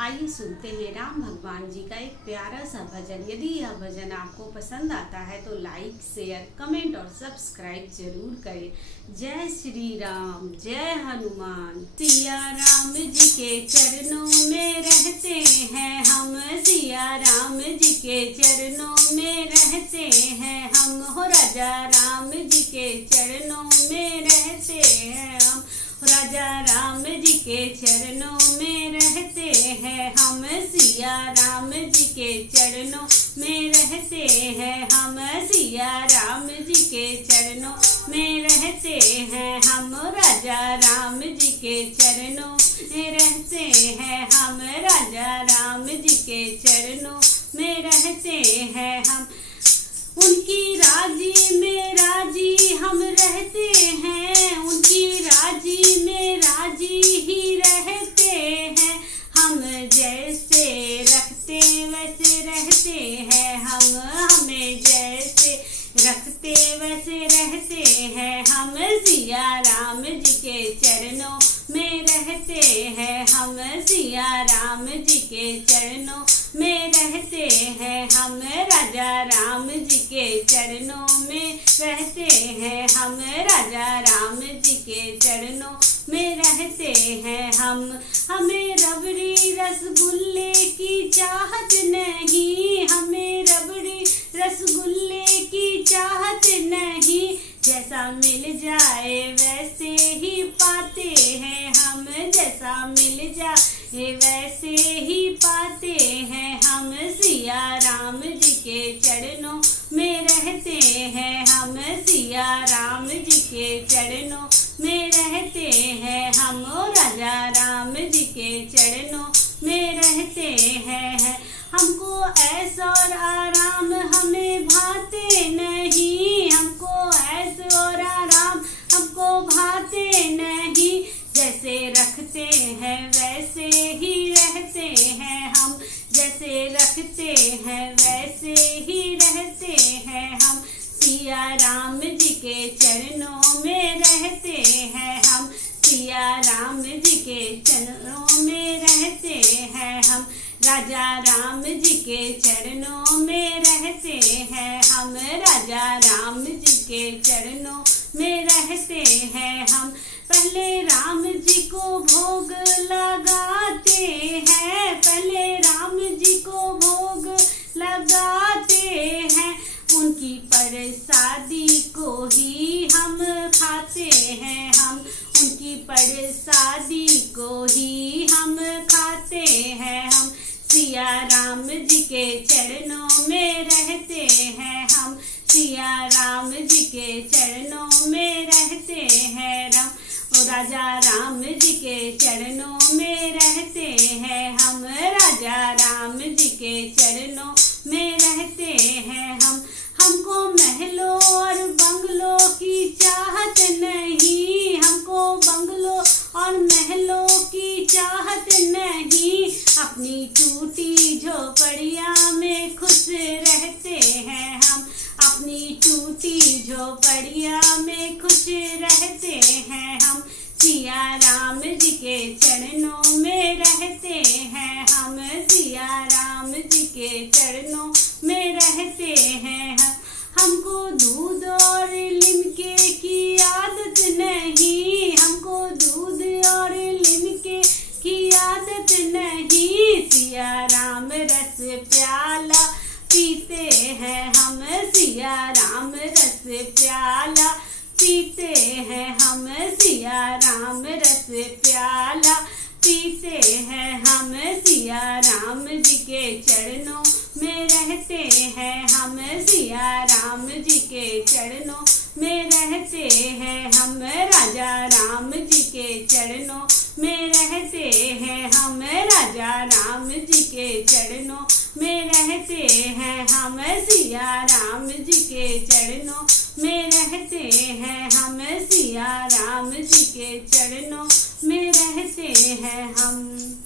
आइए सुनते हैं राम भगवान जी का एक प्यारा सा भजन। यदि यह भजन आपको पसंद आता है तो लाइक, शेयर, कमेंट और सब्सक्राइब जरूर करें। जय श्री राम, जय हनुमान। सिया राम जी के चरणों में रहते हैं हम, सिया राम जी के चरणों में रहते हैं हम, हो राजा राम जी के चरणों में रहते हैं हम, राजा राम जी के चरणों में रहते हैं हम, सिया राम जी के चरणों में रहते हैं हम, सिया राम जी के चरणों में रहते हैं हम, राजा राम जी के चरणों में रहते हैं हम, राजा राम जी के चरणों में रहते हैं हम। उनकी राजी में राजी हम रहते हैं, उनकी राजी में राजी ही रहते हैं हम, जैसे रखते वैसे रहते हैं हम, हमें जैसे रखते वैसे रहते हैं हम, सिया राम जी के चरणों में रहते हैं हम, सिया राम जी के चरणों में रहते हैं हम, राजा राम जी के चरणों में रहते हैं हम, राजा राम जी के चरणों में रहते हैं हम। हमें रबड़ी रसगुल्ले की चाहत नहीं, हमें रबड़ी रसगुल्ले की चाहत नहीं, जैसा मिल जाए वैसे ही पाते हैं हम, जैसा मिल जाए वैसे ही पाते हैं हम, सिया राम जी के चरणों में रहते हैं हम, सिया राम जी के चरणों में रहते हैं हम, राजा राम जी के चरणों में रहते हैं। हमको ऐसा और आराम हमें भाते नहीं, हमको ऐसा और आराम हमको भाते नहीं, जैसे रखते हैं वैसे ही रहते हैं हम, जैसे रखते हैं वैसे ही रहते हैं हम, सिया राम जी के चरणों में रहते हैं हम, सिया राम जी के चरणों में रहते हैं हम, राजा राम जी के चरणों में रहते हैं हम, राजा राम जी के चरणों में रहते हैं हम। पहले राम जी को भोग लगाते हैं, पहले राम जी को भोग लगाते हैं, उनकी प्रसादी को ही हम खाते हैं हम, उनकी प्रसादी को ही हम खाते हैं हम, सिया राम जी के चरणों में रहते हैं हम, सिया राम जी के चरणों में रहते हैं राम, राजा राम जी के चरणों में रहते हैं हम, राजा राम जी के चरणों में रहते हैं हम। हमको महलों और बंगलों की चाहत नहीं, हमको बंगलों और महलों की चाहत नहीं, अपनी टूटी झोपड़िया में खुश रहते हैं हम, अपनी टूटी झोपड़िया में खुश रहते हैं हम, सिया राम जी के चरणों में रहते हैं हम, सिया राम जी के चरणों में रहते हैं हम। हमको दूध और लिमके की आदत नहीं, हमको दूध और लिमके की आदत नहीं, सिया राम रस प्याला पीते हैं हम, सिया राम रस प्याला पीते हैं हम, सिया राम रस प्याला पीते हैं हम, सिया राम जी के चरणों में रहते हैं हम, सिया राम जी के चरणों में रहते हैं हम, राजा राम जी के चरणों में रहते हैं हम, राजा राम जी के चरणों में रहते हैं हम, सिया राम जी के चरणों में रहते हैं हम, सिया राम जी के चरणों में रहते हैं हम।